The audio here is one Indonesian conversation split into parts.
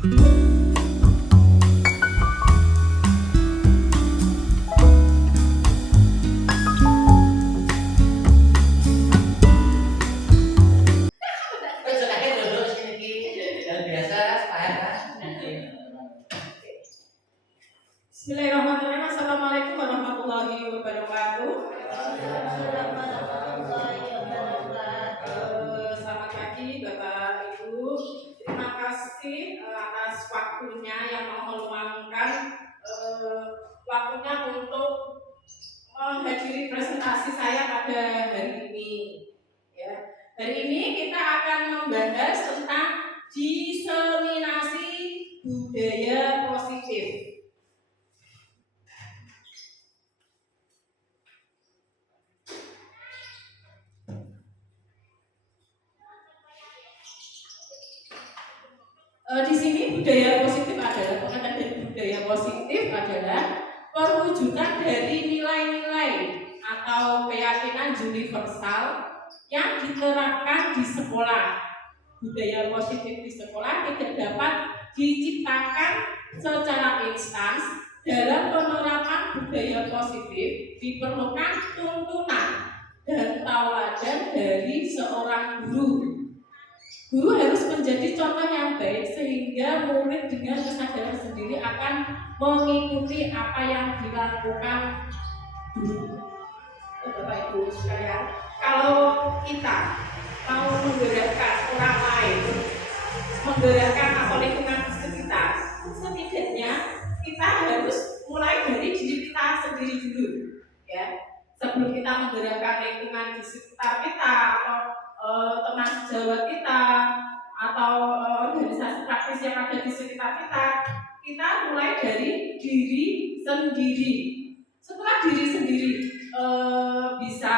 Bismillahirrahmanirrahim. Assalamualaikum warahmatullahi wabarakatuh. Selamat pagi Bapak Ibu. Terima kasih atas waktunya yang mau meluangkan waktunya untuk menghadiri presentasi saya pada hari ini. Ya. Hari ini kita akan membahas tentang diseminasi budaya positif. Di sini budaya positif adalah pengertian dari budaya positif adalah perwujudan dari nilai-nilai atau keyakinan universal yang diterapkan di sekolah. Budaya positif di sekolah tidak dapat diciptakan secara instan. Dalam penerapan budaya positif diperlukan tuntunan dan tauladan dari seorang guru. Guru harus menjadi contoh yang baik sehingga murid dengan kesadaran sendiri akan mengikuti apa yang dilakukan guru. Bapak Ibu sekalian, kalau kita mau menggerakkan orang lain, menggerakkan atau lingkungan sekitar, setidaknya kita harus mulai dari diri kita sendiri dulu, ya. Sebelum kita menggerakkan lingkungan di sekitar kita atau teman sejawat kita atau organisasi praktis yang ada di sekitar kita mulai dari diri sendiri. Setelah diri sendiri bisa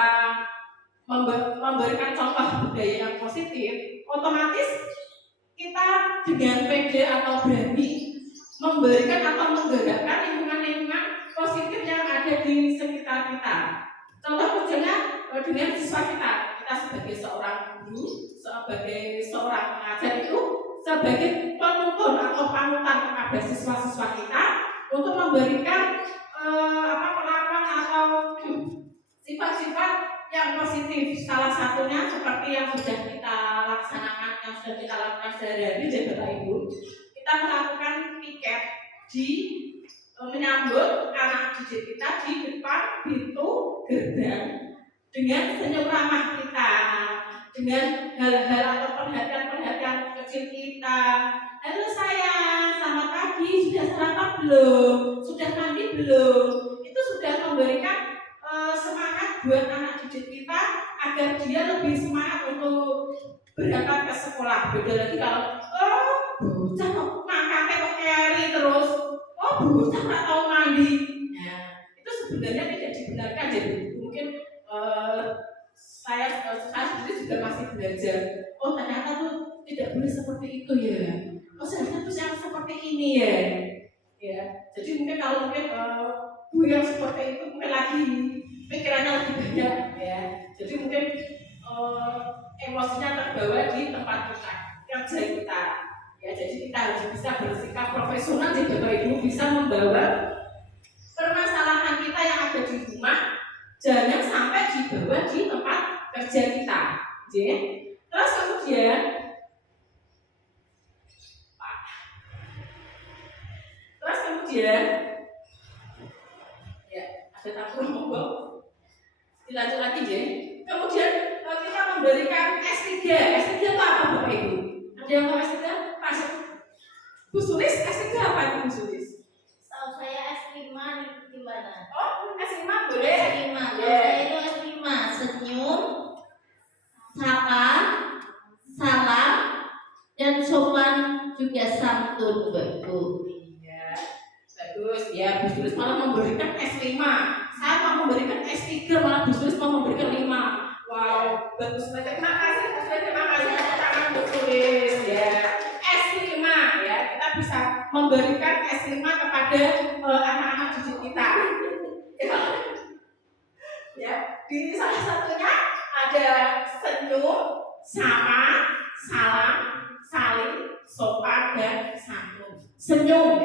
memberikan contoh budaya yang positif, otomatis kita dengan pede atau berani memberikan atau menggerakkan lingkungan-lingkungan positif yang ada di sekitar kita. Contoh kecilnya dengan siswa kita sebagai seorang guru, sebagai seorang pengajar itu sebagai penuntun atau panutan kepada siswa-siswa kita untuk memberikan perlakuan atau sifat-sifat yang positif. Salah satunya seperti yang sudah kita lakukan sehari-hari, Bapak Ibu. Kita melakukan piket di menyambut anak didik kita di depan pintu gerbang dengan senyum ramah kita, dengan hal-hal atau perhatian-perhatian kecil kita. Halo sayang, selamat pagi, sudah sarapan belum? Sudah mandi belum? Itu sudah memberikan semangat buat anak didik kita agar dia lebih semangat untuk berangkat ke sekolah. Beda lagi kalau bocah kok ngangkatnya kok carry terus, bocah nggak tahu mandi. Nah, itu sebenarnya tidak dibenarkan. Jadi mungkin saya sendiri juga masih belajar. Oh ternyata tuh tidak boleh seperti itu ya. Oh seharusnya tuh yang seperti ini ya. Ya. Jadi mungkin kalau bu yang seperti itu mungkin lagi pikirannya lebih banyak ya. Jadi mungkin emosinya terbawa di tempat kerja kita. Ya, jadi kita harus bisa bersikap profesional. Jadi Bapak Ibu bisa membawa permasalahan kita yang ada di rumah jangan sampai dibawa di tempat kerja kita. Terus kemudian ya ada tamu monggo dilanjut lagi ya. Kemudian kita memberikan S3. S3 itu apa Bapak Ibu? Ada yang mau S3? Masuk. Bu Sulis S3 apa itu Bu Sulis? Tahu saya S5 di mana? Oh, S5 boleh. S5. Saya itu S5. Senyum, sapa, salam, dan sopan juga santun, Ibu. Iya, bagus. Ya, Bu Sulis malah memberikan S5. Saya mau memberikan S3, malah Bu Sulis mau memberikan 5. Wow, bagus. Terima kasih Bu Sulis. Terima kasih untuk tangan Bu Sulis. Ya, S5 ya. Kita bisa memberikan S5 kepada anak-anak didik kita. Ya, di salah satunya ada senyum, sama, salam, saling, sopan dan santun. Senyum.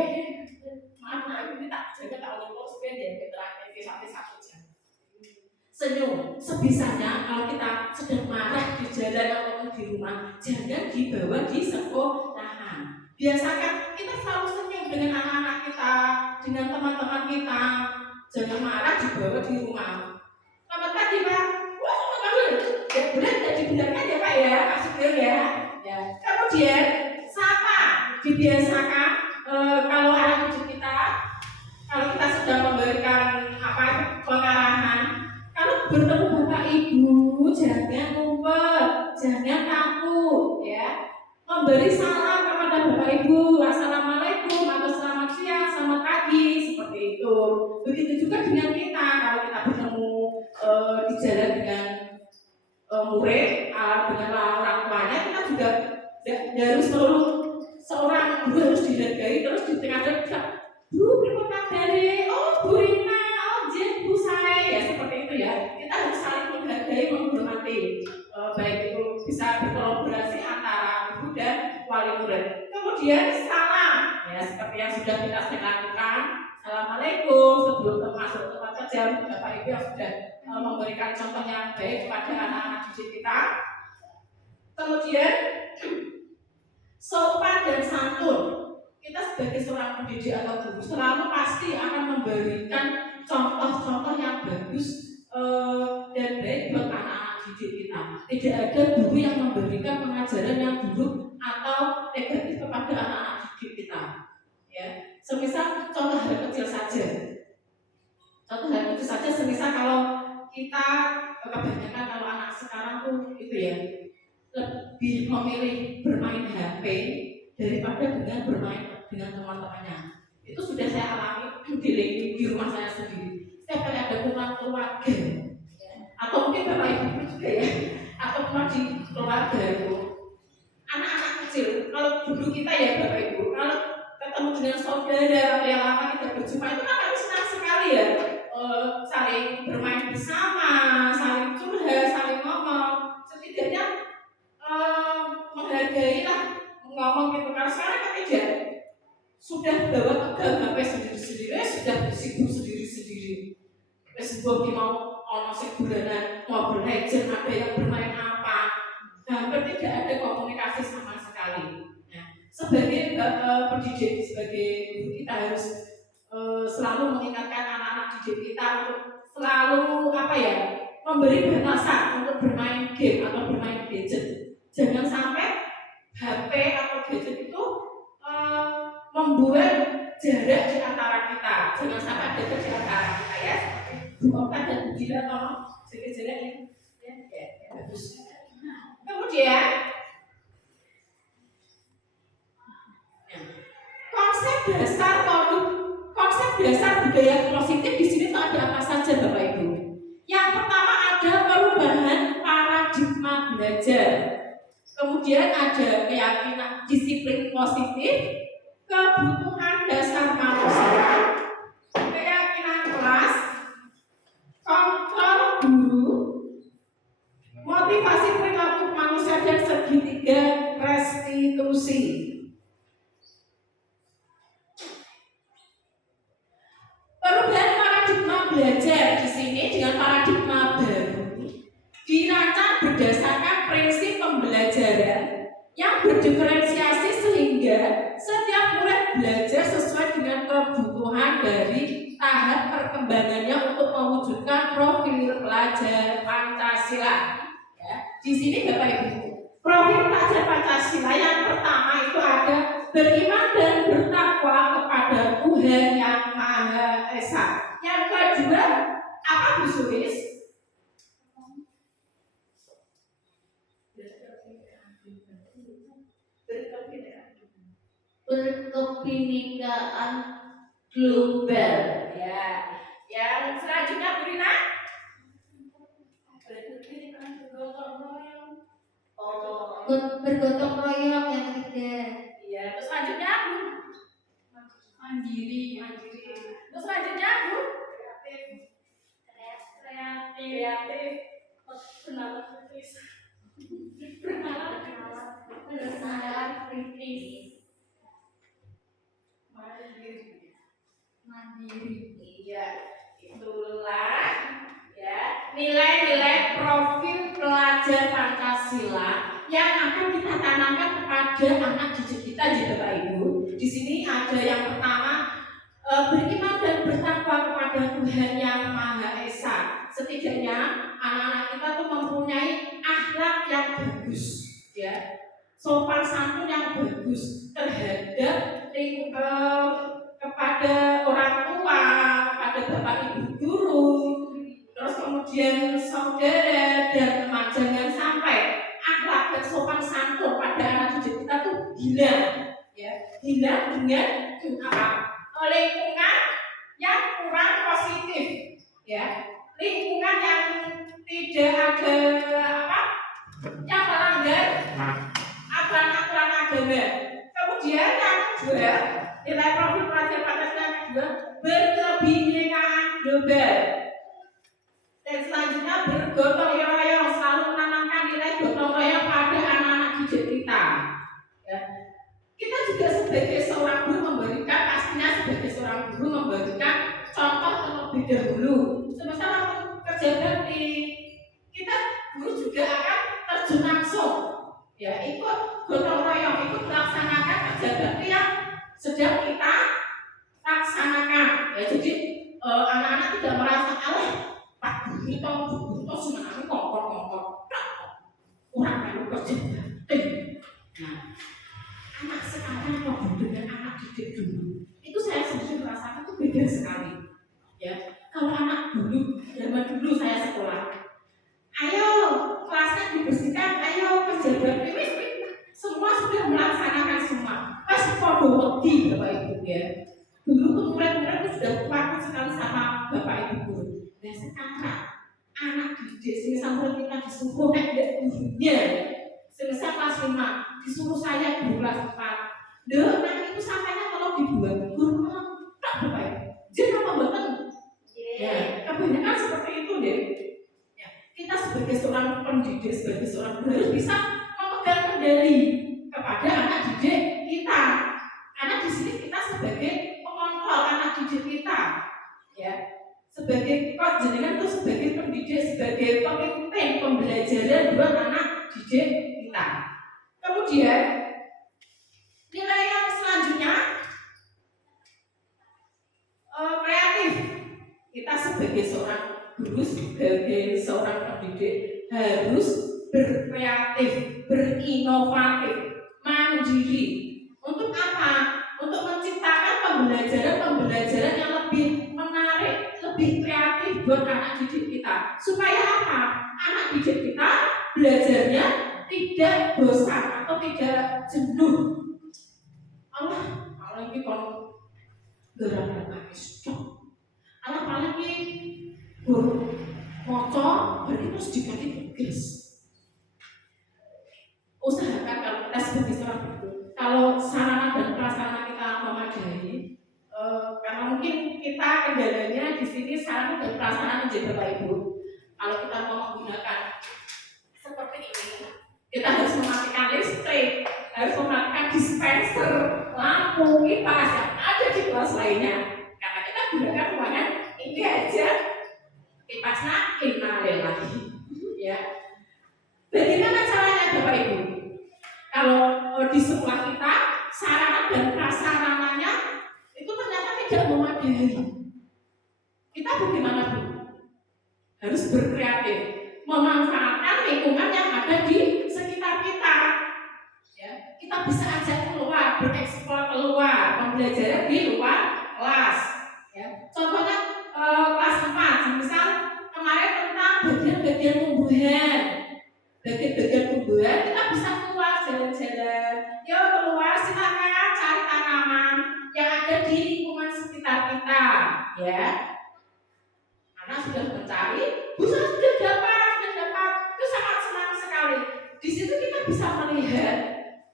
Maaf, ini tak jaga tak lulus ya terakhir sampai 1 jam. Senyum. Sebisanya kalau kita sedang marah di jalan atau di rumah, jangan dibawa di sekolahan. Biasakan kita selalu senyum dengan anak-anak kita, dengan teman-teman kita. Jangan marah dibawa di rumah. Selamat pagi Pak. Wah, selamat pagi. Ya boleh tidak dibenarkan ya Pak ya, masuk ya. Ya. Kemudian sapa, dibiasakan kalau anak cucu kita, kalau kita sedang memberikan pengarahan, kalau bertemu Bapak Ibu jangan ngumpet, jangan takut, ya. Memberi salam kepada Bapak Ibu, assalamualaikum atau selamat siang, selamat pagi, seperti itu. Begitu juga dengan kita, kalau kita bertemu di jalan dengan murid, dengan orang tuanya, kita juga harus seorang guru harus dihargai, terus di tengah jalan Bu, terima kasih. Oh, Bu Rina, oh Jen, Bu Sai, ya seperti itu ya. Kita harus saling menghargai, menghormati, baik itu bisa berkolaborasi antara guru dan wali murid. Kemudian salam, ya seperti yang sudah kita sering lakukan. Assalamualaikum sebelum masuk tempat kerja, Bapak Ibu yang sudah memberikan contoh yang baik kepada anak-anak didik kita. Kemudian sopan dan santun. Kita sebagai seorang pendidik atau guru selalu pasti akan memberikan contoh-contoh yang bagus dan baik buat anak-anak didik kita. Tidak ada guru yang memberikan pengajaran yang buruk atau negatif kepada anak-anak didik kita. Ya, semisal contoh hal kecil saja. Contoh hal kecil saja, semisal kalau kita kebanyakan kalau anak sekarang tuh itu ya lebih memilih bermain HP daripada dengan bermain dengan teman-temannya. Itu sudah saya alami di rumah saya sendiri. Setiap kali ada kumpulan keluarga, atau mungkin Bapak Ibu juga ya, atau kumpulan di keluarga itu, anak-anak kecil. Kalau dulu kita ya Bapak Ibu, kalau ketemu dengan saudara atau yang lama kita berjumpa itu kan kami senang sekali ya, saling bermain bersama, saling curhat, saling ngomong, setidaknya menghargai lah, ngomong gitu. Kalau sekarang kan tidak, sudah bawa pegang HP sendiri-sendiri, sudah bersibuk sendiri-sendiri. Sebuah mau masih bulanan, mau berlegend, ada yang bermain apa, hampir tidak ada komunikasi sama sekali. Nah, sebagai pendidik, sebagai guru kita harus selalu mengingatkan anak-anak didik kita untuk selalu memberi batasan untuk bermain game atau bermain gadget. Jangan sampai HP atau gadget itu membuat jarak di antara kita. Jangan sampai ada jarak di antara kita ya. Bu Oka dan Bu Dila tolong jaga jarak ya, bagus. Kemudian konsep dasar budaya positif di sini tuh ada apa saja Bapak Ibu? Yang pertama ada perubahan paradigma belajar. Kemudian ada keyakinan disiplin positif, kebutuhan dasar manusia, keyakinan kelas, kontrol guru, motivasi perilaku manusia dan segitiga restitusi. Perubahan paradigma belajar di sini dengan paradigma baru dirancang berdasarkan prinsip pembelajaran yang berdiferensiasi sehingga setiap murid belajar sesuai dengan kebutuhan dari tahap perkembangannya untuk mewujudkan profil pelajar Pancasila. Ya, di sini Bapak Ibu, profil pelajar Pancasila yang pertama itu ada beriman dan bertakwa kepada Tuhan yang Maha Esa. Yang kedua apa Bu Sulis? Berkebinekaan global. Ya. Yang selanjutnya Bu Rina? Bergotong royong yang ketiga. Iya, terus selanjutnya Bu? Mandiri. Terus selanjutnya Bu? Kreatif. Bernalar. Kesadaran kritis. Mandiri. Iya, itulah ya nilai-nilai profil pelajar Pancasila yang akan kita tanamkan kepada anak didik kita ya Bapak Ibu. Di sini ada yang pertama, beriman dan bertakwa kepada Tuhan Yang Maha Esa. Setidaknya anak-anak kita tuh mempunyai akhlak yang bagus, ya, sopan santun yang bagus terhadap kepada orang tua, kepada bapak ibu guru, terus kemudian saudara dan teman. Jangan sampai akhlak dan sopan santun pada anak didik kita tuh hilang, ya, hilang dengan apa? Lingkungan yang kurang positif, ya, lingkungan yang tidak ada apa? Yang melanggar aturan-aturan agama. Kemudian yang kedua, nilai profil pelajar Pancasila yang kedua, berkebinekaan global. Dan selanjutnya bergotong royong, selalu menanamkan nilai gotong royong pada anak-anak didik kita. Ya. Kita juga sebagai seorang guru memberikan, pastinya sebagai seorang guru memberikan contoh terlebih dahulu. Semisal waktu kerja bakti, kita guru juga akan terjun langsung, ya, ikut gotong royong, ikut melaksanakan kerja bakti yang sedang kita laksanakan. Ya, jadi anak-anak tidak merasa alah Pak Guru itu sebenarnya ngomong-ngomong kurang perlu kerja bakti. Nah, anak sekarang ngobrol dengan anak didik dulu itu saya sendiri merasakan itu beda sekali, ya. Kalau anak dulu, zaman dulu saya sekolah, ayo kelasnya dibersihkan, ayo kerja bakti, semua sudah melaksanakan semua. Pas podo wedi Bapak Ibu, ya. Dulu tuh murid-murid itu sudah kuat sekali sama Bapak Ibu guru. Nah sekarang anak didik, semisal murid kita disuruh kayak gurunya, semisal kelas 5 disuruh saya guru kelas 4, nanti itu sampainya kalau dibuat guru malah tak Bapak Ibu. Jadi apa betul? Ya, kebanyakan seperti itu deh. Ya, kita sebagai seorang pendidik, sebagai seorang guru harus bisa memegang kendali kepada anak didik kita. Karena di sini kita sebagai pengontrol anak didik kita, ya, sebagai coach, jenengan itu sebagai pendidik, sebagai pemimpin pembelajaran buat anak didik kita. Kemudian nilai yang selanjutnya kreatif. Kita sebagai seorang guru, sebagai seorang pendidik harus berkreatif, berinovatif, mandiri. Untuk apa? Untuk menciptakan pembelajaran yang lebih menarik, lebih kreatif buat anak didik kita. Supaya apa? Anak didik kita belajarnya tidak bosan atau tidak jenuh. Allah, kalau ini kalau gerak-gerak stop. Allah paling ini guru moco berarti terus dikasih tugas. Usahakan kalau kita sebagai seorang guru, kalau sarana dan prasarana kita memadai, karena mungkin kita kendalanya di sini sarana dan prasarana menjadi Bapak Ibu. Kalau kita mau menggunakan seperti ini, kita harus mematikan listrik, harus mematikan dispenser, lampu, kipas yang ada di kelas lainnya. Karena kita gunakan ruangan ini aja, kipasnya innalillahi, ya. Bagaimana caranya Bapak Ibu? Kalau di sekolah kita sarana dan prasarananya itu ternyata tidak memadai. Kita bagaimana Bu? Harus berkreatif, memanfaatkan lingkungan yang ada di sekitar kita. Ya, kita bisa ajak keluar, bereksplor keluar, pembelajaran di luar kelas. Ya, contohnya kelas 4, misal kemarin tentang bagian-bagian tumbuhan. Bagian-bagian tumbuhan kita bisa keluar jalan-jalan. Yuk keluar, silakan cari tanaman yang ada di lingkungan sekitar kita, ya. Anak sudah mencari, Bu saya sudah dapat, itu sangat senang sekali. Di situ kita bisa melihat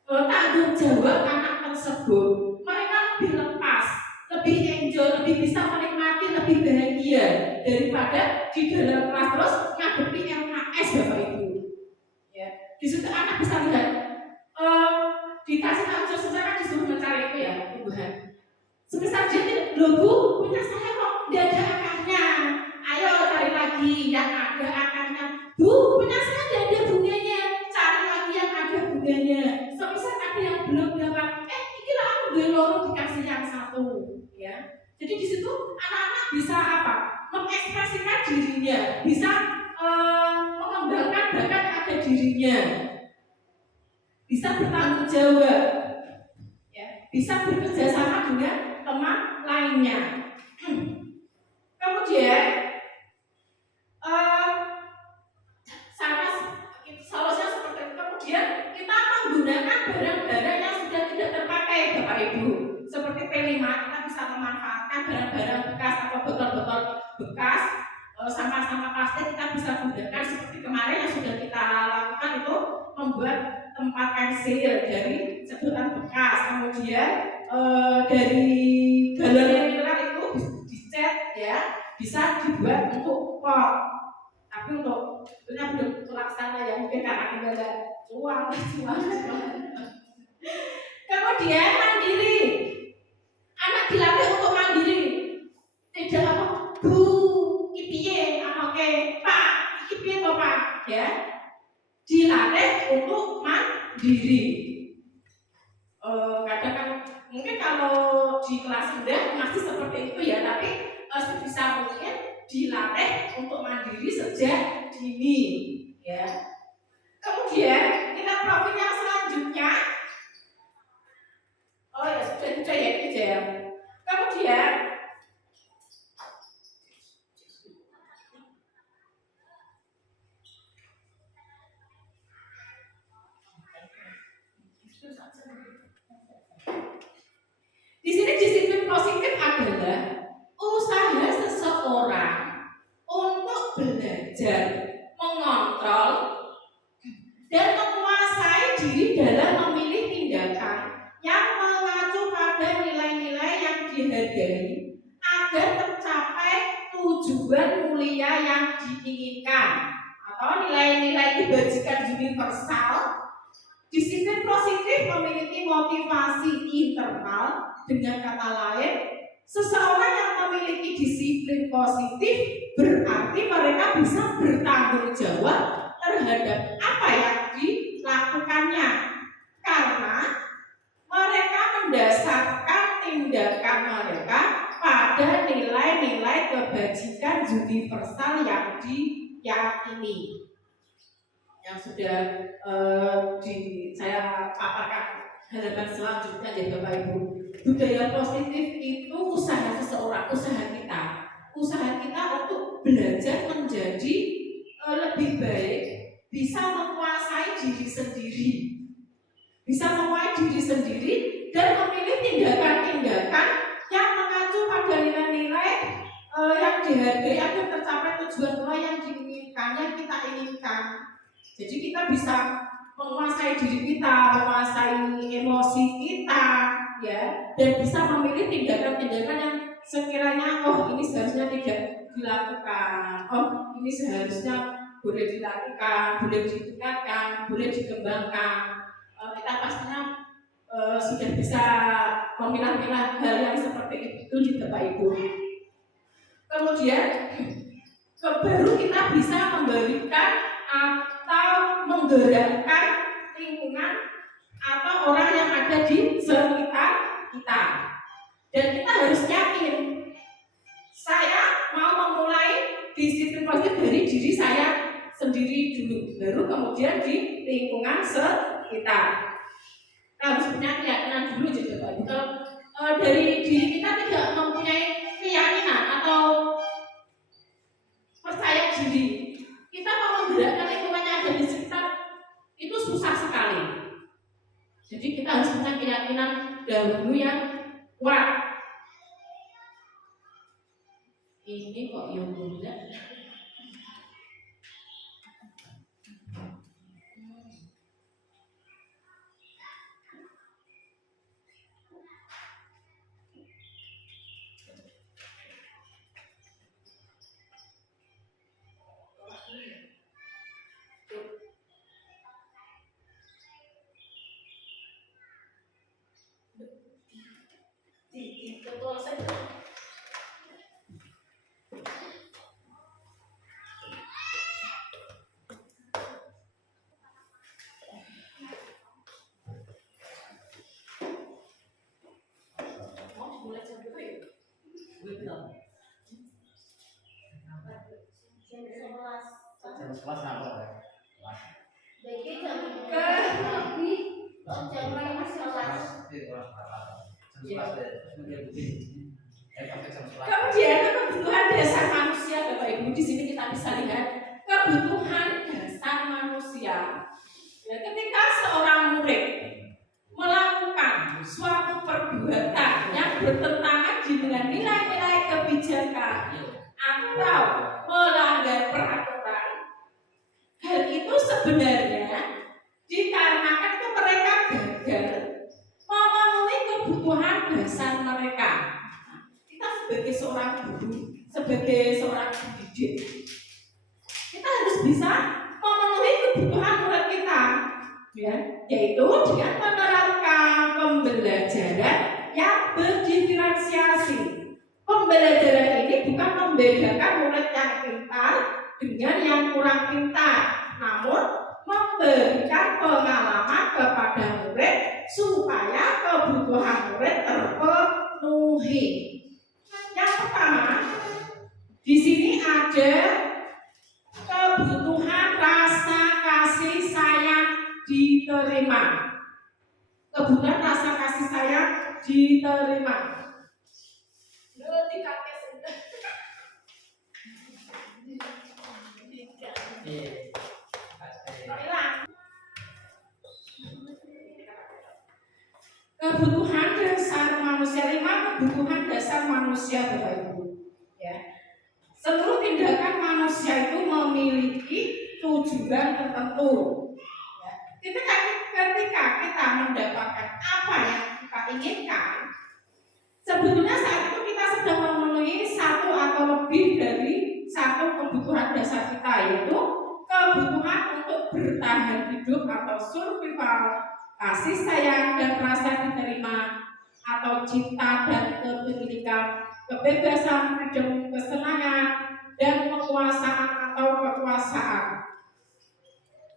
tanggung jawab anak tersebut. Mereka lebih lepas, lebih enjoy, lebih bisa menikmati, lebih bahagia daripada di dalam kelas terus ngadepi LKS Bapak Ibu. Ya, di situ anak bisa lihat loh Bu, punya saya kok nggak ada akarnya. Ayo cari lagi yang ada akarnya. Bu, punya saya nggak ada bunganya. Cari lagi yang ada bunganya. Semisal ada yang belum dapat, ini lah aku belum dikasih yang satu, ya. Jadi di situ anak-anak bisa apa? Mengekspresikan dirinya, bisa mengembangkan bakat yang ada dirinya, bisa bertanggung jawab, ya, bisa bekerja sama dengan teman lainnya. Kemudian seharusnya seperti itu. Kemudian kita menggunakan barang-barang yang sudah tidak terpakai, Bapak Ibu. Seperti P5, kita bisa memanfaatkan barang-barang bekas atau botol-botol bekas, sampah-sampah plastik kita bisa gunakan. Seperti kemarin yang sudah kita lakukan itu membuat tempat pensil dari sedotan bekas. Kemudian dari galon yang mineral itu dicat, ya, bisa dibuat untuk pot. Tapi untuk sebetulnya belum terlaksana, ya, mungkin karena kita ada uang. Kemudian mandiri, anak dilatih untuk mandiri. Tidak apa, Bu, ipiye, oke, Pak, ipiye toh Pak, ya. Dilatih untuk mandiri. Kadang kan mungkin kalau di kelas rendah masih seperti itu, ya, tapi sebisa mungkin dilatih untuk mandiri sejak dini, ya. Kemudian kita profil yang selanjutnya, ya sudah ya itu ya. Kemudian di sini disiplin positif adalah usaha seseorang untuk belajar, mengontrol, dan menguasai diri dalam memilih tindakan yang mengacu pada nilai-nilai yang dihargai agar tercapai tujuan mulia yang diinginkan atau nilai-nilai kebajikan universal. Disiplin positif memiliki motivasi internal. Dengan kata lain, seseorang yang memiliki disiplin positif berarti mereka bisa bertanggung jawab terhadap apa yang dilakukannya, karena mereka mendasarkan tindakan mereka pada nilai-nilai kebajikan universal yang diyakini. Yang sudah saya paparkan halaman selanjutnya, ya Bapak Ibu. Budaya positif itu usaha seseorang, usaha kita untuk belajar menjadi lebih baik, bisa menguasai diri sendiri, dan memilih tindakan-tindakan yang mengacu pada nilai-nilai yang dihargai agar tercapai tujuan mulia yang diinginkan, yang kita inginkan. Jadi kita bisa menguasai diri kita, menguasai emosi kita, ya, dan bisa memilih tindakan-tindakan yang sekiranya ini seharusnya tidak dilakukan, ini seharusnya boleh dilakukan, boleh ditingkatkan, boleh dikembangkan. Kita pastinya sudah bisa memilah-milah hal yang seperti itu di Bapak Ibu. Kemudian baru kita bisa memberikan atau menggerakkan lingkungan atau orang yang ada di sekitar kita. Dan kita harus yakin, saya mau memulai disiplin positif dari diri saya sendiri dulu, baru kemudian di lingkungan sekitar. Kita harus punya keyakinan dulu juga Pak. Kalau dari diri kita tidak mempunyai keyakinan atau percaya diri, kita mau menggerakkan lingkungan yang ada di sekitar itu susah sekali. Jadi kita harus punya keyakinan dahulu yang kuat. Ini kok yang bunda? Betul saja. Jam 11 apa? Jadi jam Ke lebih jam 11. Kemudian kebutuhan dasar manusia, Bapak Ibu, di sini kita bisa lihat kebutuhan dasar manusia. Ya, ketika seorang murid melakukan suatu perbuatan yang bertentangan dengan nilai-nilai kebijakan atau melanggar peraturan, hal itu sebenarnya dikarenakan itu mereka gagal memenuhi kebutuhan dasar mereka. Kita sebagai seorang guru, sebagai seorang pendidik, kita harus bisa memenuhi kebutuhan murid kita, ya, yaitu dengan menerapkan pembelajaran yang berdiferensiasi. Pembelajaran ini bukan membedakan murid yang pintar dengan yang kurang pintar, namun memberikan pengalaman kepada murid supaya kebutuhan murid terpenuhi. Yang pertama, di sini ada kebutuhan rasa kasih sayang diterima. Kebutuhan rasa kasih sayang diterima. Kebutuhan dasar manusia, 5 kebutuhan dasar manusia, Bapak Ibu. Ya. Seluruh tindakan manusia itu memiliki tujuan tertentu. Ya. Ketika kita mendapatkan apa yang kita inginkan, sebetulnya saat itu kita sedang memenuhi satu atau lebih dari satu kebutuhan dasar kita, yaitu kebutuhan untuk bertahan hidup atau survival, kasih sayang dan rasa diterima atau cinta dan kepemilikan, kebebasan, freedom, kesenangan dan penguasaan atau kekuasaan.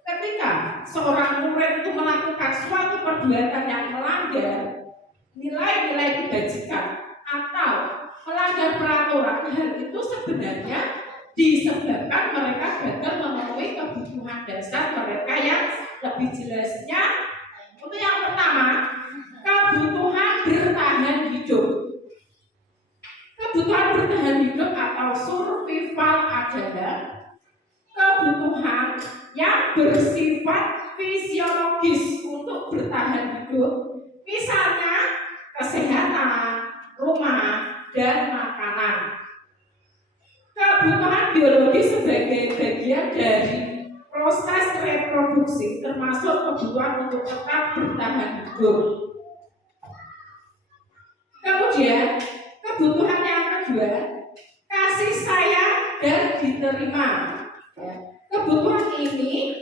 Ketika seorang murid itu melakukan suatu perbuatan yang melanggar nilai-nilai kebajikan atau melanggar peraturan, hal itu sebenarnya disebabkan mereka gagal memenuhi kebutuhan dasar mereka yang lebih jelasnya. Untuk yang pertama, kebutuhan bertahan hidup. Kebutuhan bertahan hidup atau survival adalah kebutuhan yang bersifat fisiologis untuk bertahan hidup. Misalnya kesehatan, rumah, dan makanan. Kebutuhan biologis sebagai bagian dari proses reproduksi, termasuk kebutuhan untuk tetap bertahan hidup. Kemudian kebutuhan yang kedua, kasih sayang dan diterima. Kebutuhan ini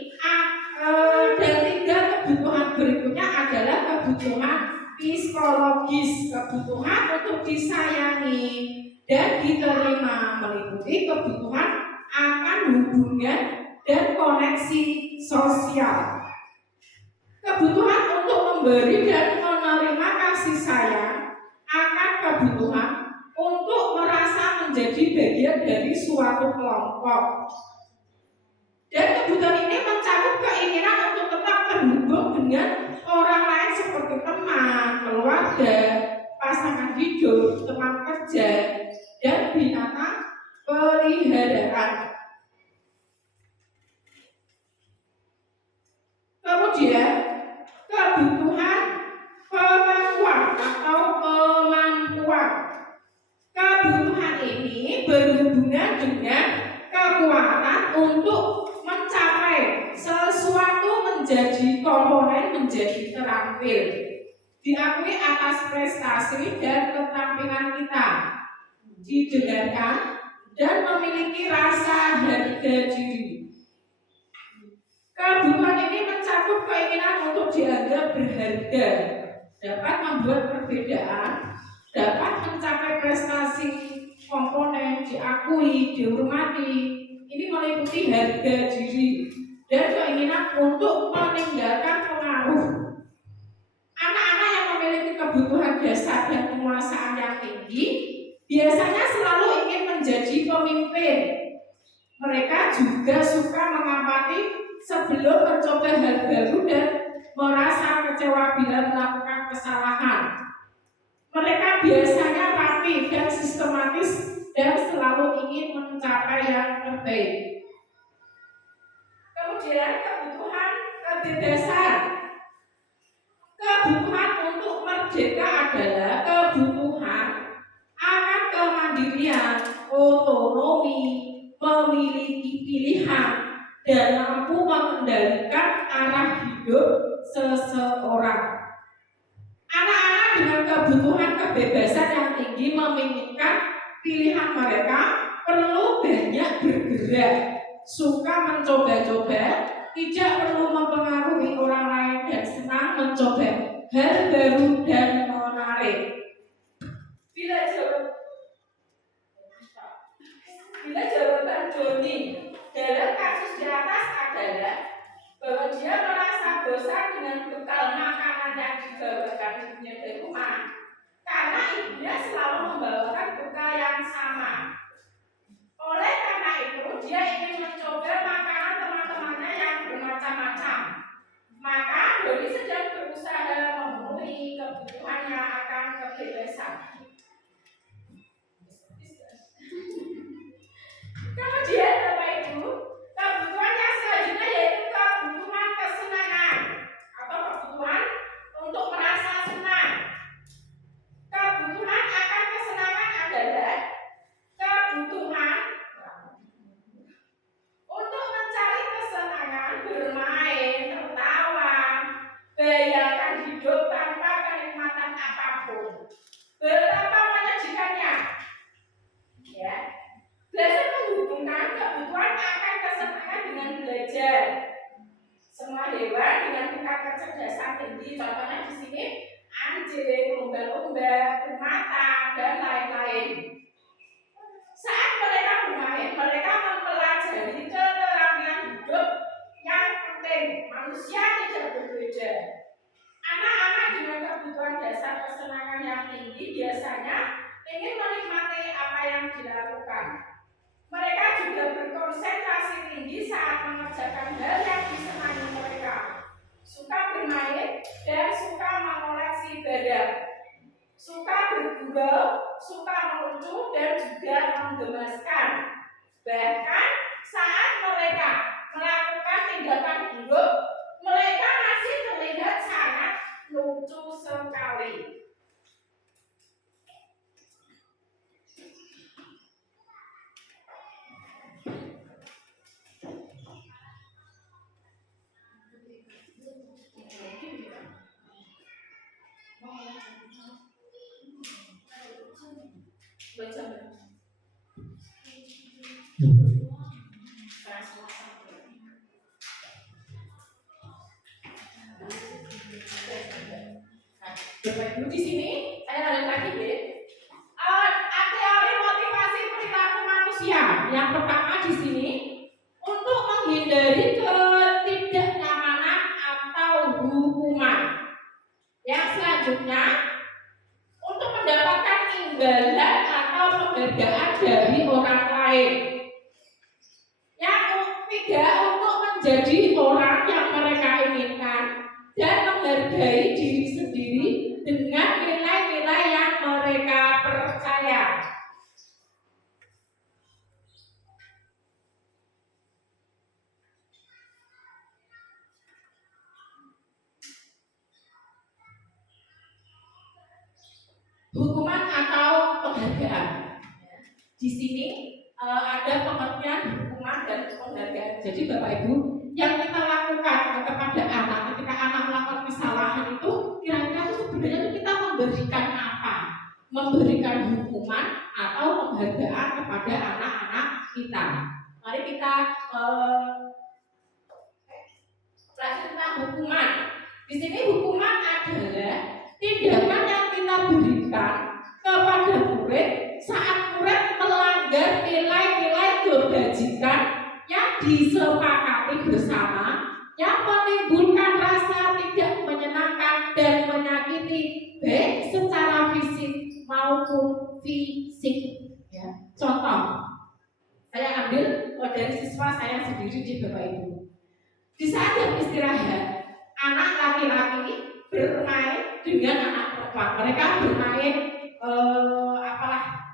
dan 3 kebutuhan berikutnya adalah kebutuhan psikologis, kebutuhan untuk disayangi dan diterima, meliputi kebutuhan akan hubungan dan koneksi sosial. Kebutuhan untuk memberi dan menerima kasih sayang akan kebutuhan untuk merasa menjadi bagian dari suatu kelompok. Dan kebutuhan ini mencakup keinginan untuk tetap terhubung dengan orang lain seperti teman, keluarga, pasangan hidup, teman kerja, dan binatang peliharaan. Kemudian kebutuhan pengakuan atau kemampuan. Kebutuhan ini berhubungan dengan kekuatan untuk mencapai sesuatu, menjadi komponen, menjadi terampil, diakui atas prestasi dan keterampilan kita, didengarkan dan memiliki rasa harga diri. Kebutuhan ini mencakup keinginan untuk dianggap berharga, dapat membuat perbedaan, dapat mencapai prestasi, komponen, diakui, dihormati. Ini meliputi harga diri dan keinginan untuk meninggalkan pengaruh. Anak-anak yang memiliki kebutuhan dasar dan penguasaan yang tinggi biasanya selalu ingin menjadi pemimpin. Mereka juga suka mengamati sebelum mencoba hal baru dan merasa kecewa bila melakukan kesalahan. Mereka biasanya rapi dan sistematis dan selalu ingin mencapai yang terbaik. Kemudian kebutuhan kebebasan. Kebutuhan untuk merdeka adalah kebutuhan akan kemandirian, otonomi, memiliki pilihan, dan mampu mengendalikan arah hidup seseorang. Anak-anak dengan kebutuhan kebebasan yang tinggi menginginkan pilihan mereka, perlu banyak bergerak, suka mencoba-coba, tidak perlu mempengaruhi orang lain dan senang mencoba hal baru dan menarik. Bila jawaban Doni dalam kasus di atas adalah bahwa dia merasa bosan dengan bekal makanan yang dibawakan ibunya dari rumah karena ibunya selalu membawakan bekal yang sama. Oleh karena itu, dia ingin mencoba makanan teman-temannya yang bermacam-macam. Maka Doni sedang berusaha memenuhi kebutuhannya akan kebebasan. Kemudian Bapak Ibu, kebutuhan yang selanjutnya yaitu kebutuhan kesenangan atau kebutuhan untuk merasa senang. Kebutuhan akan kesenangan adalah kebutuhan untuk mencari kesenangan, bermain, tertawa, bayangkan hidup tanpa kenikmatan apapun. Betapa menyajikannya. Ya. Belajar menghubungkan kebutuhan akan kesenangan dengan belajar. Semua hewan dengan tingkat kecerdasan tinggi, contohnya di sini anjing, lumba-lumba, primata, dan lain-lain. Saat mereka bermain, mereka mempelajari keterampilan hidup yang penting. Manusia tidak berbeda. Anak-anak dengan kebutuhan dasar kesenangan yang tinggi biasanya ingin menikmati apa yang dilakukan. Mereka juga berkonsentrasi tinggi saat mengerjakan hal yang disenangi mereka. Suka bermain dan suka mengoleksi barang. Suka bergurau, suka melucu dan juga menggemaskan. Bahkan saat mereka melakukan tindakan buruk, mereka masih terlihat sangat lucu sekali. Bapak Ibu di sini saya lanjut lagi ya. Teori motivasi perilaku manusia. Yang pertama di sini untuk menghindari ketidaknyamanan atau hukuman. Yang selanjutnya untuk mendapatkan imbalan atau penghargaan dari orang lain. Yang ketiga untuk menjadi orang yang mereka inginkan dan menghargai diri sendiri dengan nilai-nilai yang mereka percaya. Hukuman atau penghargaan. Di sini ada pengertian hukuman dan penghargaan. Jadi Bapak Ibu, yang kita lakukan kepada anak ketika anak melakukan kesalahan itu kira-kira itu sebenarnya kita memberikan apa? Memberikan hukuman atau penghargaan kepada anak-anak kita. Mari kita belajar tentang hukuman. Di sini hukuman adalah tindakan yang kita berikan kepada murid saat murid melanggar nilai-nilai kebajikan yang disepakati bersama, yang menimbulkan rasa tidak menyenangkan dan menyakiti baik secara fisik maupun fisik. Ya. Contoh, saya ambil dari siswa saya sendiri di Bapak Ibu. Di saat jam istirahat, anak laki-laki bermain dengan anak perempuan. Mereka bermain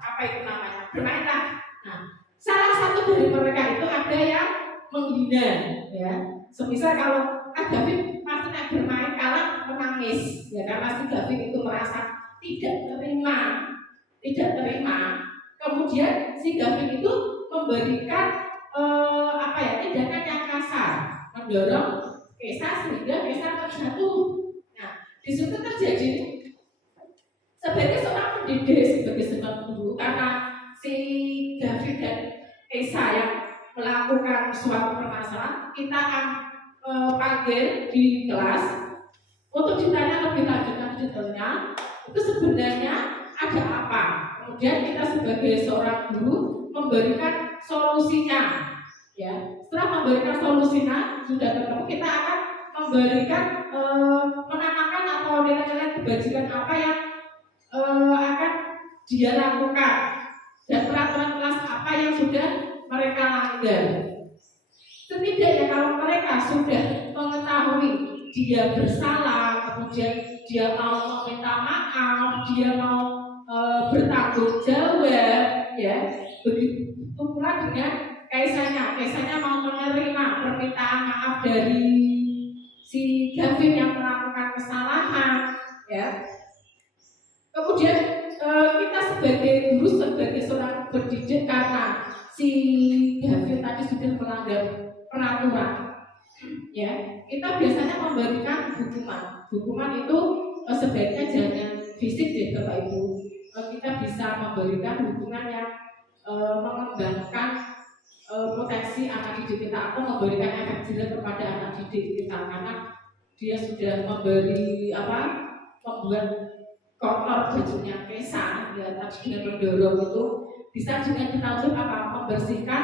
apa itu namanya? Bermainlah. Nah, salah satu dari mereka itu ada yang menghina, ya. Semisal kalau David pasti bermain kalah menangis, ya karena si David itu merasa tidak terima. Kemudian si David itu memberikan tindakan yang kasar, mendorong Kaisar sehingga Kaisar terjatuh. Nah, di situ terjadi sebagai seorang pendidik, sebagai seorang guru, karena si David dan Kaisar yang melakukan suatu permasalahan, kita akan panggil di kelas untuk ditanya lebih lanjut detailnya itu sebenarnya ada apa. Kemudian kita sebagai seorang guru memberikan solusinya. Ya, setelah memberikan solusinya sudah ketemu, kita akan memberikan menanamkan atau nilai-nilai kebajikan apa yang akan dia lakukan dan peraturan kelas apa yang sudah mereka langgar. Setidaknya kalau mereka sudah mengetahui dia bersalah, kemudian dia mau meminta maaf, dia mau bertanggung jawab, ya begitu pula dengan Kaisarnya mau menerima permintaan maaf dari si David yang melakukan kesalahan, ya. Kemudian kita sebagai guru, sebagai seorang pendidik, karena si David tadi sudah melanggar peraturan, ya, kita biasanya memberikan hukuman itu sebaiknya jangan fisik deh Bapak Ibu. Kita bisa memberikan hukuman yang mengembangkan potensi anak didik kita atau memberikan efek jerah kepada anak didik kita, karena dia sudah membuat kotor bajunya Kaisar, ya, tadi dengan mendorong itu bisa dengan kita untuk membersihkan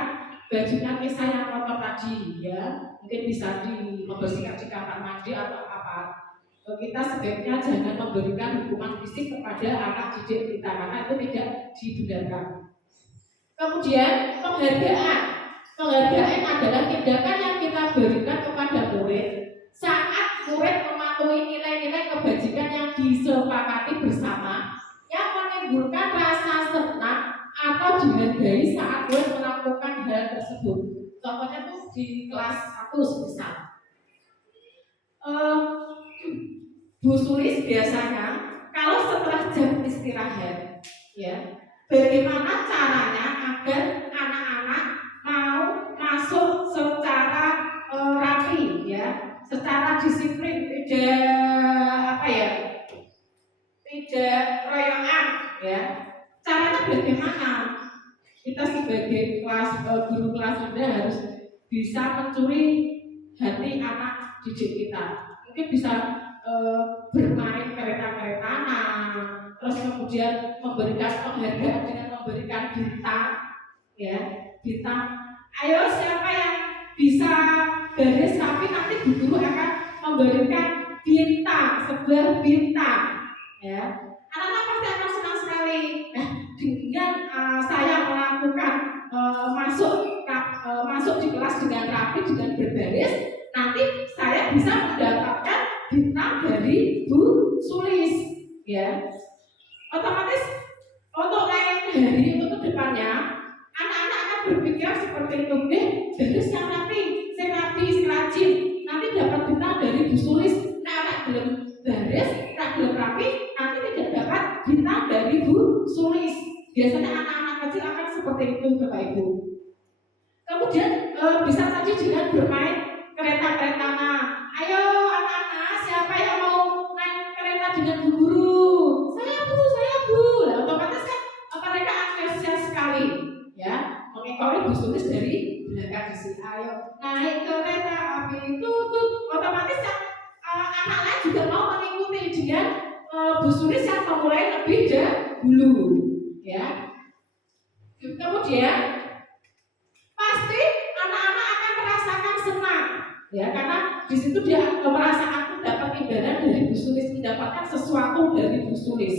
bajunya Kaisar yang kotor tadi, ya, mungkin bisa membersihkan di kamar mandi atau apa. Kita sebaiknya jangan memberikan hukuman fisik kepada anak didik kita karena itu tidak dibenarkan. Kemudian penghargaan adalah tindakan yang kita berikan kepada murid saat murid mematuhi nilai-nilai kebajikan yang disepakati bersama, yang menimbulkan rasa senang atau dihargai saat murid melakukan hal tersebut. Contohnya tuh di kelas 1 misal. Bu Sulis biasanya kalau setelah jam istirahat, ya, bagaimana caranya agar anak-anak mau masuk secara rapi, ya, secara disiplin, tidak royoan, ya. Caranya bagaimana? Kita sebagai guru kelas rendah harus bisa mencuri hati anak didik kita. Mungkin bisa bermain kereta-keretaan, terus kemudian memberikan penghargaan dengan memberikan bintang, ya, bintang. Ayo siapa yang bisa garis rapi, nanti Bu Guru akan memberikan bintang, sebuah bintang, ya. Anak-anak pasti akan senang sekali. Nah, dengan saya melakukan masuk di kelas dengan rapi, dengan berbaris, nanti saya bisa mendapatkan bintang dari Bu Sulis, ya. Otomatis untuk lain hari itu ke depannya anak-anak akan berpikir seperti itu, baris yang rapi, rajin, nanti dapat bintang dari Bu Sulis. Nah, anak belum baris, belum rapi, nanti tidak dapat bintang dari Bu Sulis. Biasanya anak-anak kecil akan seperti itu Bapak Ibu. Kemudian bisa tadi dengan bermain kereta-keretaan. Ayo anak-anak, siapa yang mau naik kereta dengan Bu Guru? Saya Bu. Nah, otomatis kan mereka antusias sekali, ya, mengikuti Bu Sulis dari belakang di sini. Ayo naik kereta api tutut. Otomatis kan anak lain juga mau mengikuti dengan Bu Sulis yang memulai lebih dahulu, ya. Kemudian pasti anak-anak akan merasakan senang, ya, karena di situ dia merasa aku dapat imbalan dari Bu Sulis, mendapatkan sesuatu dari Bu Sulis.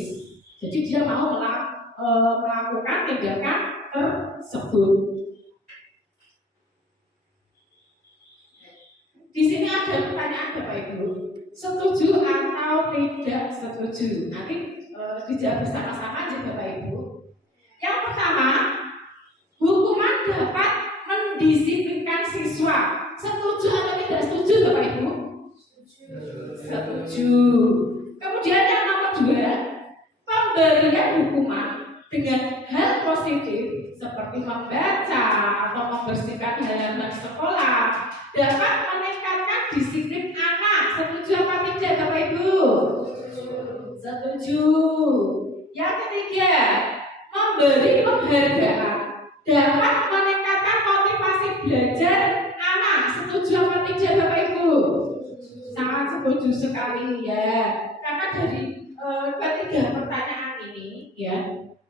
Jadi dia dia mau melakukan tindakan tersebut. Di sini ada pertanyaan Bapak Ibu, setuju atau tidak setuju? Nanti dijawab bersama-sama aja Bapak Ibu. Yang pertama, hukuman dapat mendisiplinkan siswa. Setuju atau tidak setuju Bapak Ibu? Setuju. Kemudian yang nomor 2, pemberian hukuman dengan hal positif seperti membaca atau membersihkan halaman sekolah dapat meningkatkan disiplin anak. Setuju apa tidak Bapak Ibu? Setuju. Yang ketiga, memberi penghargaan dapat meningkatkan motivasi belajar anak. Setuju apa tidak Bapak Ibu? Sangat setuju sekali ya. Karena dari ketiga pertanyaan ini ya,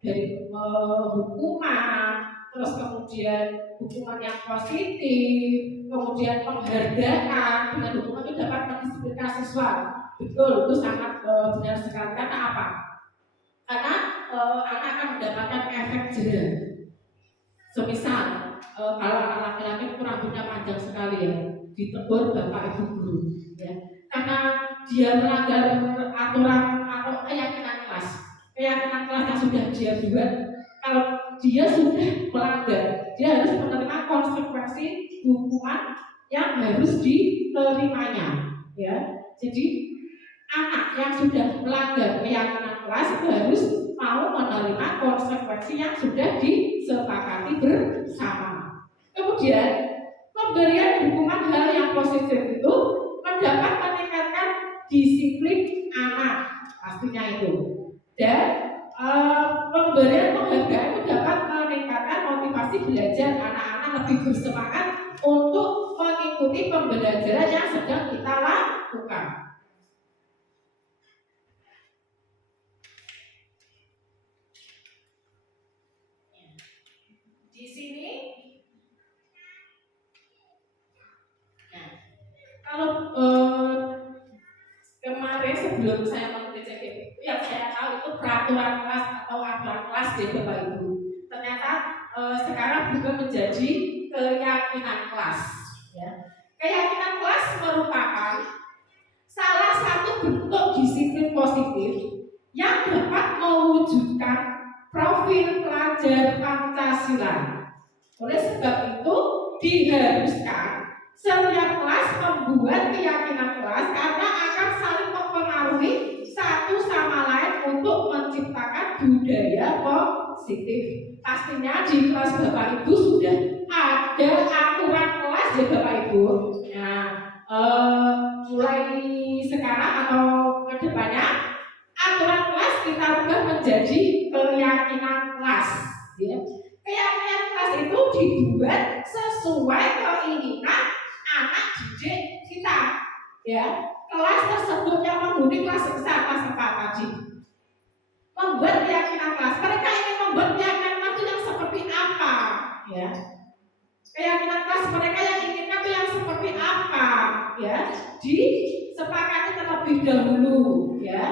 dari hukuman, terus kemudian hukuman yang positif, kemudian penghargaan dengan hukuman itu dapat mendisiplinkan siswa. Betul, itu sangat benar sekali. Karena apa? Karena anak akan mendapatkan efek jera. Semisal kalau anak laki-laki itu rambutnya panjang sekali ya, ditegur bapak ibu guru ya, karena dia melanggar aturan atau keyakinan kelas yang sudah dia buat. Kalau dia sudah melanggar, dia harus menerima konsekuensi hukuman yang harus diterimanya ya. Jadi anak yang sudah melanggar keyakinan kelas itu harus mau menerima konsekuensi yang sudah disepakati bersama. Kemudian pemberian hukuman hal yang positif itu mendapat meningkatkan disiplin anak, pastinya itu. Dan pemberian penghargaan itu dapat meningkatkan motivasi belajar anak-anak lebih bersemangat untuk mengikuti pembelajaran yang sedang kita lakukan. Di sini, nah, kalau kemarin sebelum saya mengecek itu, yang saya tahu itu peraturan kelas atau aturan kelas ya Bapak Ibu. Ternyata sekarang juga menjadi keyakinan kelas. Ya. Keyakinan kelas merupakan salah satu bentuk disiplin positif yang dapat mewujudkan profil pelajar Pancasila. Oleh sebab itu diharuskan setiap kelas membuat keyakinan kelas karena akan saling mempengaruhi satu sama lain untuk menciptakan budaya positif. Pastinya di kelas Bapak Ibu sudah ada aturan kelas ya Bapak Ibu. Nah, mulai sekarang atau kedepannya aturan kelas kita ubah menjadi keyakinan kelas. Ya. Keyakinan kelas itu dibuat sesuai keinginan anak didik kita. Ya, kelas tersebut yang menghuni kelas besar, kelas 4 tadi, membuat keyakinan kelas. Mereka ingin membuat keyakinan kelas itu yang seperti apa? Ya, keyakinan kelas mereka yang inginkan itu yang seperti apa? Ya, disepakati terlebih dahulu. Ya,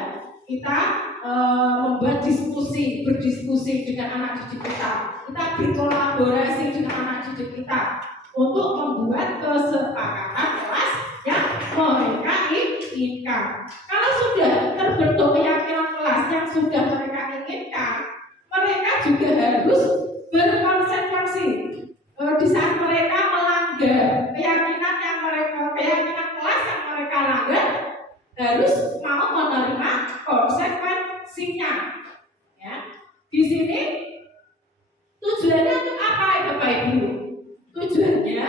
kita membuat berdiskusi dengan anak didik kita berkolaborasi dengan anak didik kita untuk membuat kesepakatan kelas yang mereka inginkan. Kalau sudah terbentuk keyakinan kelas yang sudah mereka inginkan, mereka juga harus berkonsekuensi di saat mereka melanggar keyakinan kelas yang mereka langgar, harus mau menerima konsekuensinya. Ya, di sini tujuannya untuk apa Bapak Ibu? Tujuannya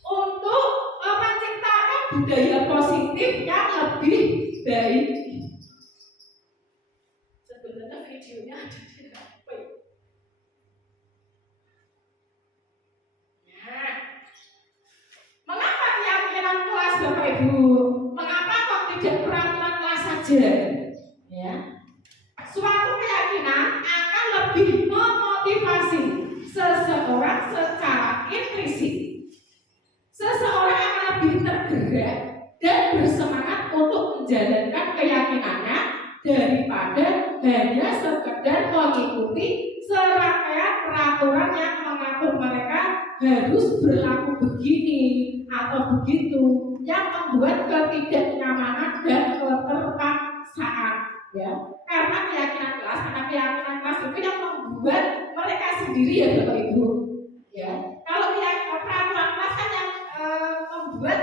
untuk menciptakan budaya positif yang lebih baik. Sebenarnya videonya ada di HP. Nah, mengapa keyakinan kelas Bapak Ibu? Mengapa kok tidak peraturan kelas saja? Ya, suatu keyakinan akan lebih memotivasi seseorang secara intrinsik. Seseorang akan lebih tergerak dan bersemangat untuk menjalankan keyakinannya daripada hanya sekedar mengikuti serangkaian peraturan yang mengatur mereka harus berlaku begini atau begitu, yang membuat ketidaknyamanan dan keterpaksaan, ya. Karena keyakinan kelas itu yang membuat mereka sendiri, ya Bapak Ibu, ya. Kalau peraturan kelas kan yang membuat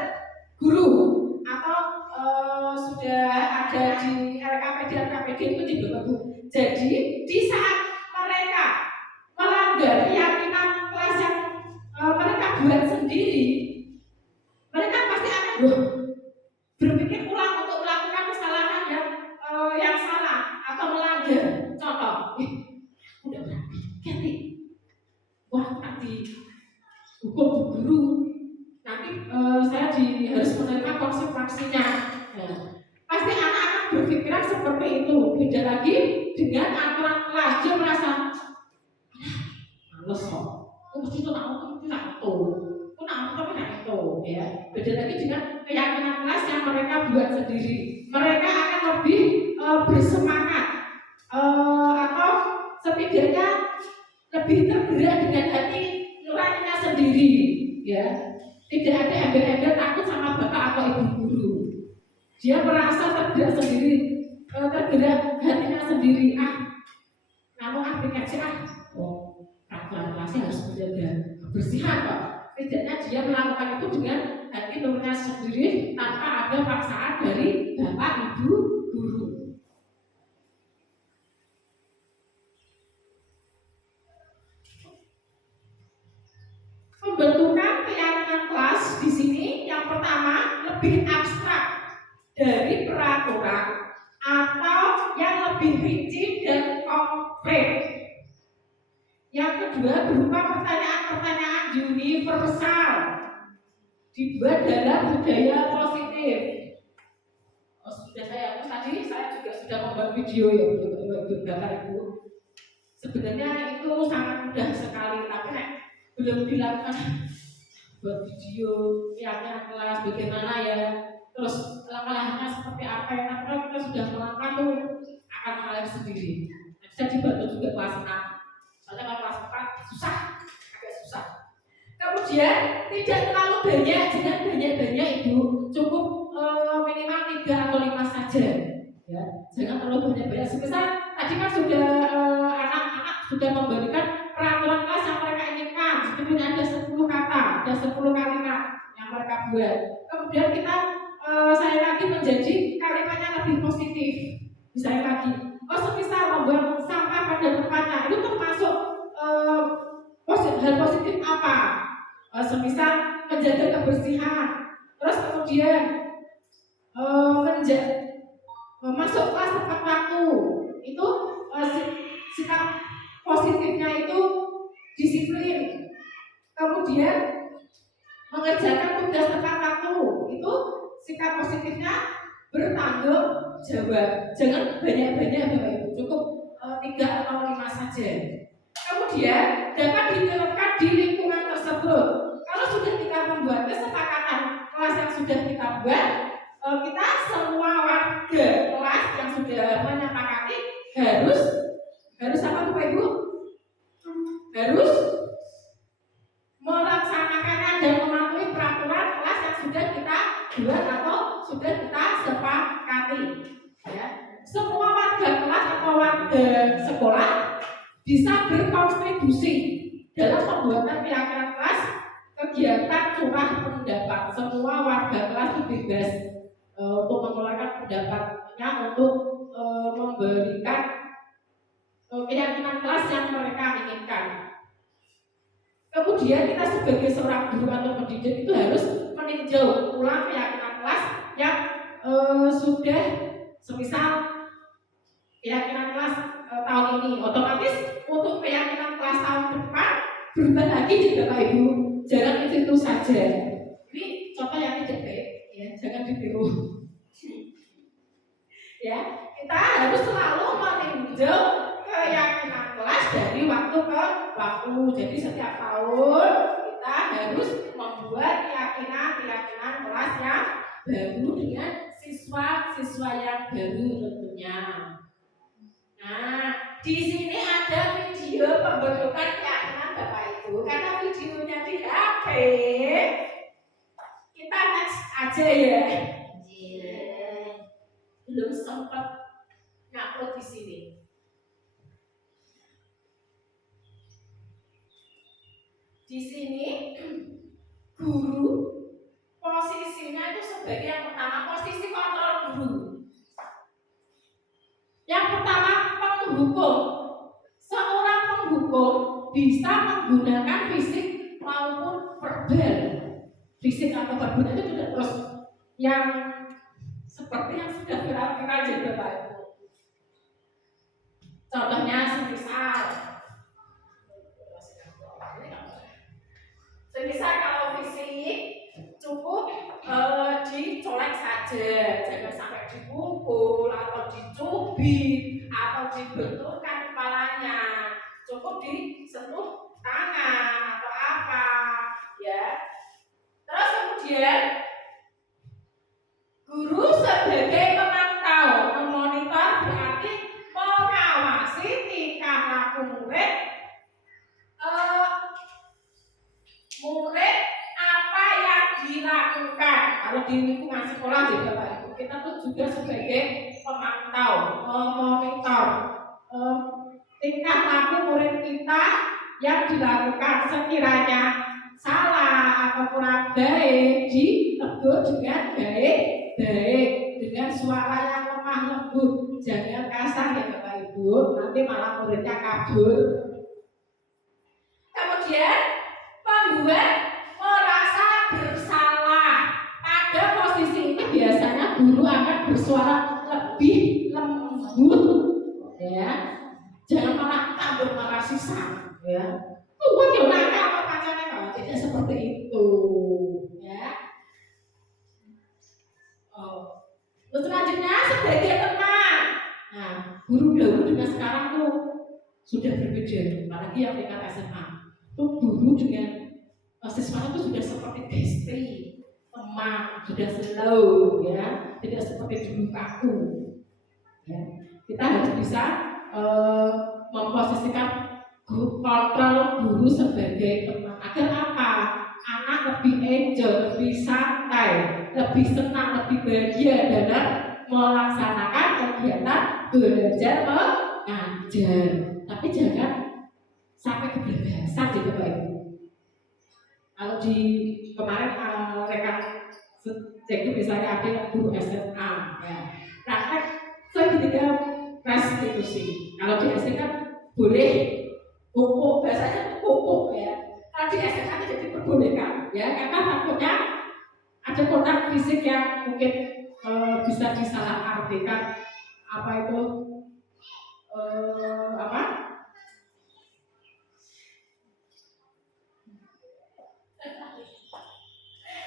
guru atau sudah ada di LKPD itu di Bapak Ibu. Jadi di saat mereka melanggar keyakinan kelas yang mereka buat sendiri, mereka pasti akan berpikir ulang untuk melakukan kesalahan yang salah atau melanggar. Contoh, udah berarti ganti, wah nanti hukum guru, nanti saya harus menerima konsekuensinya. Nah, pasti anak akan berpikiran seperti itu. Beda lagi dengan aturan kelas, dia merasa males kok, mesti itu ya. Beda lagi dengan keyakinan kelas yang mereka buat sendiri. Mereka akan lebih bersemangat atau setidaknya lebih tergerak dengan hati nuraninya sendiri, ya. Tidak ada embel-embel takut sama bapak atau ibu guru. Dia merasa tergerak sendiri, tergerak hatinya sendiri. Aplikasi peraturan kelasnya harus menjaga kebersihan kok. Tidaknya dia melakukan itu dengan hati nuraninya sendiri tanpa ada paksaan dari bapak ibu guru. Pembentukan keyakinan kelas di sini yang pertama lebih abstrak dari peraturan atau yang lebih rinci dan konkret. Yang kedua berupa pertanyaan-pertanyaan universal dibuat dalam budaya positif. Sudah saya tadi saya juga sudah membuat video ya Bapak Ibu. Sebenarnya itu sangat mudah sekali, tapi belum dilakukan buat video keyakinan kelas bagaimana ya, terus langkah-langkahnya seperti apa ya. Tapi kalau kita sudah melakukan tuh akan mengalir sendiri. Bisa dibantu juga kelas 6. Soalnya kalau kelas 4 agak susah. Kemudian tidak terlalu banyak, jangan banyak-banyak Ibu, cukup minimal 3 atau 5 saja. Ya, jangan terlalu banyak-banyak. Sebesar tadi kan sudah anak-anak sudah memberikan peraturan kelas yang mereka inginkan. Seperti ada 10 kata, ada 10 kalimat yang mereka buat. Kemudian kita saya lagi menjadi kalimatnya lebih positif. Misalnya lagi, semisal membuang sampah pada tempatnya, itu termasuk hal positif apa? Semisal menjaga kebersihan, terus kemudian masuk kelas tepat waktu, itu sikap positifnya itu disiplin. Kemudian mengerjakan tugas tepat waktu, itu sikap positifnya bertanggung jawab. Jangan banyak-banyak Bapak Ibu, cukup 3 atau 5 saja. Kemudian dapat diterapkan di lingkungan tersebut. Kalau sudah kita membuat kesepakatan kelas yang sudah kita buat, kita semua warga kelas yang sudah menyepakati harus apa Bapak Ibu? Harus melaksanakannya dan mematuhi peraturan kelas yang sudah kita buat atau sudah kita sepakati. Ya. Semua warga kelas atau warga sekolah bisa berkontribusi dalam pembuatan keyakinan kelas, kegiatan curah pendapat. Semua warga kelas itu bebas untuk mengeluarkan pendapatnya untuk memberikan keyakinan kelas yang mereka inginkan. Kemudian kita sebagai seorang guru atau pendidik itu harus meninjau ulang keyakinan kelas yang sudah semisal keyakinan kelas tahun ini, otomatis untuk keyakinan kelas tahun depan berubah lagi di Bapak Ibu. Jangan itu saja. Ini contoh yang tidak baik, ya, jangan ditiru. Ya, kita harus selalu meninjau keyakinan kelas dari waktu ke waktu. Jadi setiap tahun kita harus membuat keyakinan kelas yang baru dengan siswa yang baru tentunya. Nah, di sini ada video pembentukan keyakinan Bapak Ibu, karena videonya di HP, kita next aja ya. Belum sempat ngupload di sini. Di sini guru posisinya itu sebagai yang pertama, posisi kontrol guru. Yang pertama, penghukum. Seorang penghukum bisa menggunakan fisik maupun verbal. Fisik atau verbal itu tidak terus yang seperti yang sudah viral-viral jadi Bapak Ibu. Contohnya semisal kalau fisik cukup dicolek saja, jangan sampai dipukul atau dicubit atau dibenturkan kepalanya, cukup disentuh tangan atau apa, ya. Terus kemudian guru sebagai pemantau, memonitor berarti mengawasi tingkah laku murid, apa yang dilakukan. Kalau di lingkungan sekolah juga Bapak Ibu, kita tuh juga sebagai pemantau, memonitor tingkah laku murid kita yang dilakukan, sekiranya salah atau kurang baik ditegur dengan baik dengan suara yang lemah lembut, jangan kasar ya Bapak Ibu, nanti malah muridnya kabur. Kemudian pembuat merasa bersalah. Pada posisi ini biasanya guru akan bersuara lebih lembut, ya. Jangan malah tambah marah sisa, ya. Bukan yang nakal apa pacarnya kalau tidak seperti itu, ya. Terus selanjutnya sebagai teman. Nah, guru dahulu dengan sekarang tuh sudah berbeda, apalagi yang tingkat SMA. Tuh guru dengan siswanya itu sudah seperti bestie, teman, sudah slow, ya, tidak seperti dulu kaku. Ya. Kita harus bisa memposisikan kontrol guru sebagai teman. Agar apa? Anak lebih enjoy, lebih santai, lebih senang, lebih bahagia dalam melaksanakan kegiatan belajar mengajar. Tapi jangan sampai kebablasan gitu Bapak Ibu. Kalau di kemarin rekan cek misalnya ada guru SMA, ya, praktek segitiga restitusi. Kalau di SD kan boleh pupuk, bahasanya pupuk, ya. Kalau di SMA itu jadi perbolehkan, ya, karena takutnya ada kontak fisik yang mungkin bisa disalahartikan apa itu apa?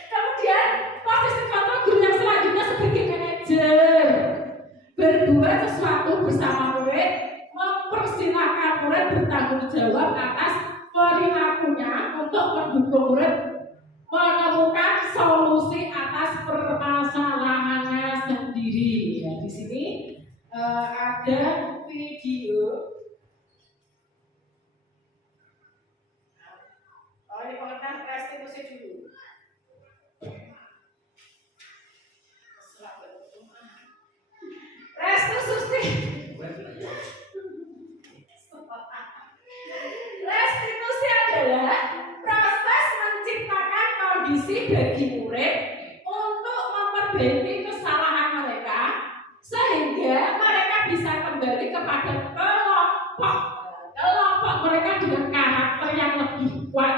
Kemudian posisi kontrol guru yang selanjutnya sebagai manajer, berbuat sesuatu bersama murid, mempersilahkan murid bertanggung jawab atas perilakunya untuk mendukung murid menemukan solusi atas permasalahannya sendiri. Ya, di sini ada video. Ini pengertian restitusi dulu. Restitusi adalah proses menciptakan kondisi bagi murid untuk memperbaiki kesalahan mereka sehingga mereka bisa kembali kepada kelompok mereka dengan karakter yang lebih kuat.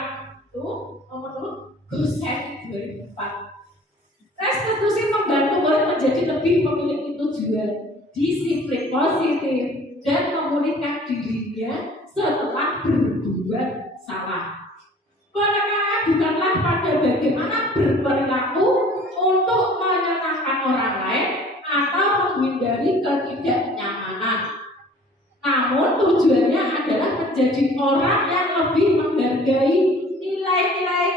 Itu menurut Gosen 2004. Restitusi membantu murid menjadi lebih memiliki tujuan, disiplin positif, dan memulihkan dirinya setelah berbuat salah. Penekanan bukanlah pada bagaimana berperilaku untuk menyenangkan orang lain atau menghindari ketidaknyamanan, namun tujuannya adalah menjadi orang yang lebih menghargai nilai-nilai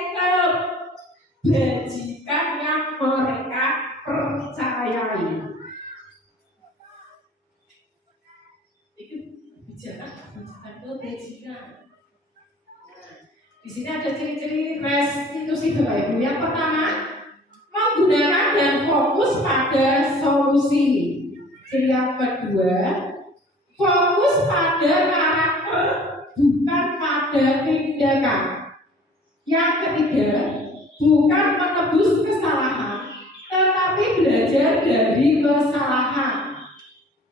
kebajikan yang mereka percayai. Di sini ada ciri-ciri restitusi Bapak Ibu. Yang pertama, menggunakan dan fokus pada solusi. Ciri yang kedua, fokus pada karakter bukan pada tindakan. Yang ketiga, bukan menebus kesalahan, tetapi belajar dari kesalahan.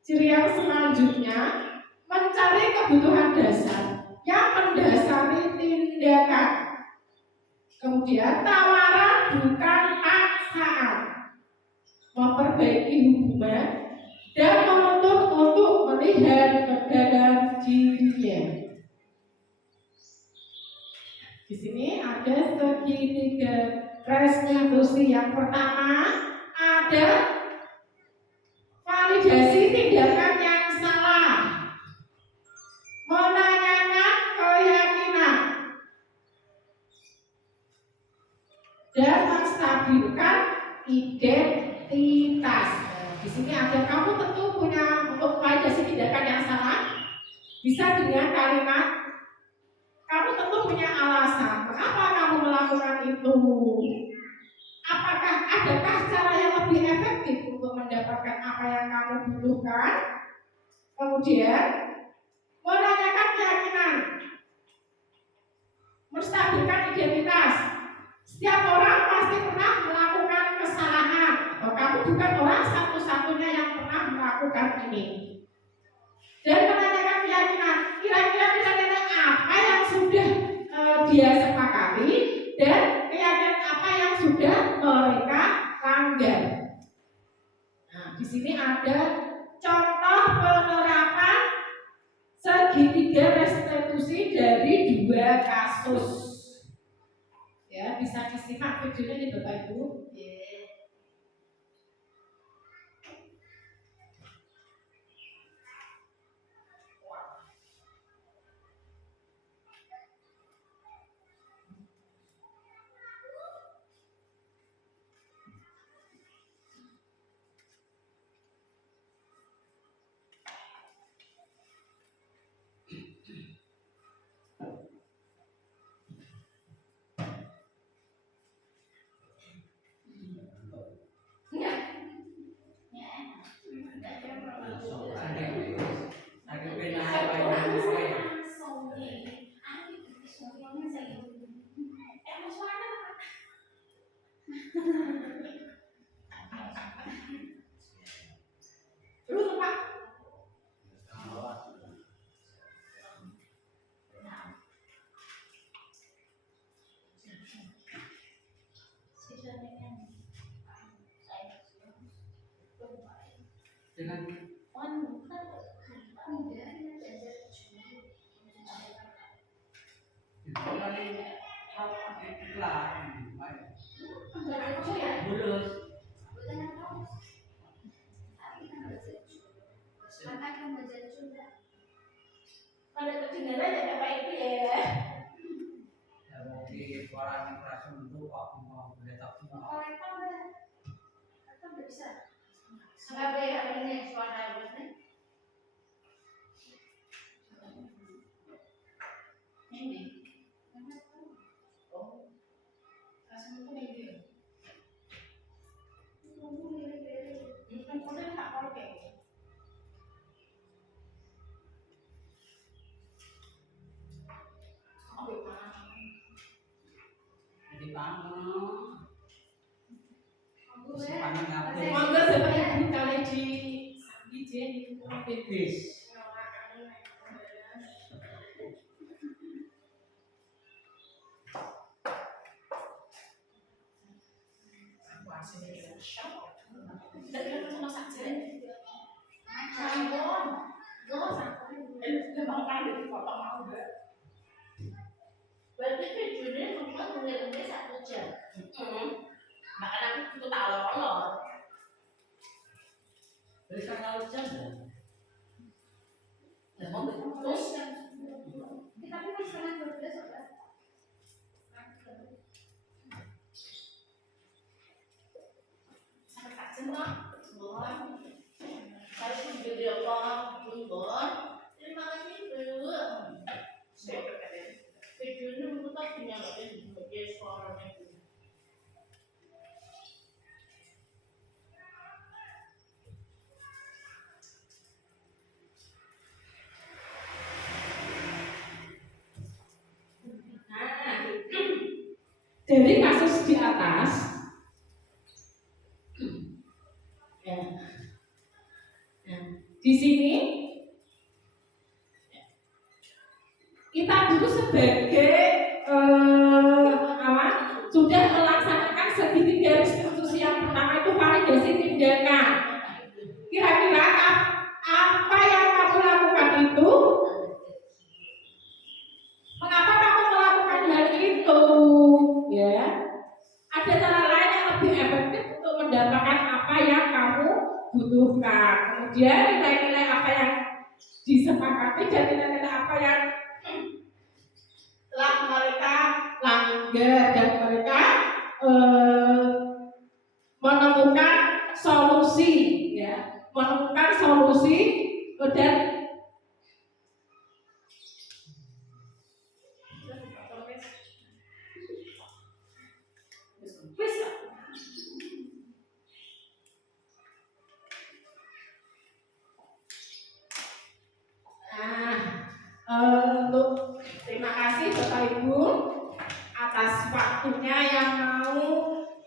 Ciri yang selanjutnya, mencari kebutuhan dasar yang mendasari tindakan. Kemudian tawaran bukan paksaan, memperbaiki hubungan dan menuntut untuk melihat ke dalam dirinya. Di sini ada segitiga restitusi. Yang pertama ada validasi tindakan yang salah, menanyakan keyakinan, dan menstabilkan identitas. Di sini ada kamu tentu punya untuk validasi tindakan yang salah. Bisa dengan kalimat kamu tentu punya alasan kenapa kamu melakukan itu. Adakah cara yang lebih efektif untuk mendapatkan apa yang kamu butuhkan? Kemudian menanyakan keyakinan, menstabilkan identitas. Setiap orang pasti pernah melakukan kesalahan. Kamu bukan orang satu-satunya yang pernah melakukan ini. Dan menanyakan keyakinan, kira-kira apa yang sudah dia sepakati dan keyakinan apa yang sudah mereka langgar. Nah, di sini ada contoh penerapan segitiga restitusi dari 2 kasus. Ya, bisa disimak videonya nih Bapak Ibu. Pada kedengaran ya Bapak Ibu ya. Ya mungkin suaranya keras untuk aku mau berdetak semua. Kan bisa. Sampai hari ini suara ini. Ini. Oh. Langsung itu nih dia. Ini kan kode tak pakai. Jadi bangun. Mangga Bapak Ibu kali di Sambijen itu Bis. Berarti videonya memang mengirimnya 1 jam. Makanya aku itu tak lolor. Terus kan jam ya? Ya mau terus tapi masih sangat berbeda soalnya. Sangat tak jenak. Saya pun video call, terima kasih. dari kasus di atas, ya. Nah, di sini kita dulu sebagai sudah melaksanakan segitiga instruksi yang pertama itu validasi tindakan. Kira-kira apa yang kamu lakukan itu? Mengapa kamu melakukan hal itu? Ya, ada cara lain yang lebih efektif untuk mendapatkan apa yang kamu butuhkan. Kemudian nilai-nilai apa yang disepakati dan nilai-nilai apa yang telah mereka langgar dan mereka menemukan solusi, ya, menemukan solusi dan untuk terima kasih Bapak Ibu atas waktunya yang mau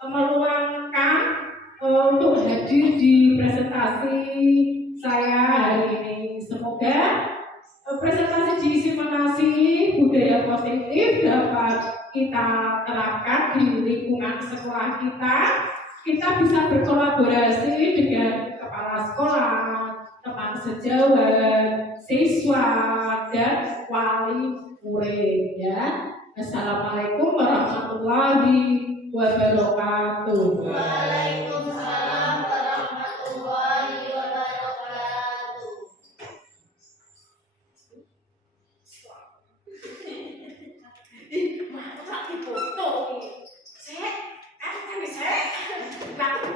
meluangkan untuk hadir di presentasi saya hari ini. Semoga presentasi diseminasi budaya positif dapat kita terapkan di lingkungan sekolah kita. Kita bisa berkolaborasi dengan kepala sekolah, teman sejawat, siswa, dan wali murid, ya. Assalamualaikum warahmatullahi wabarakatuh. Waalaikumsalam warahmatullahi wabarakatuh. Mau lagi foto nih. Saya, kan saya. Nah, kok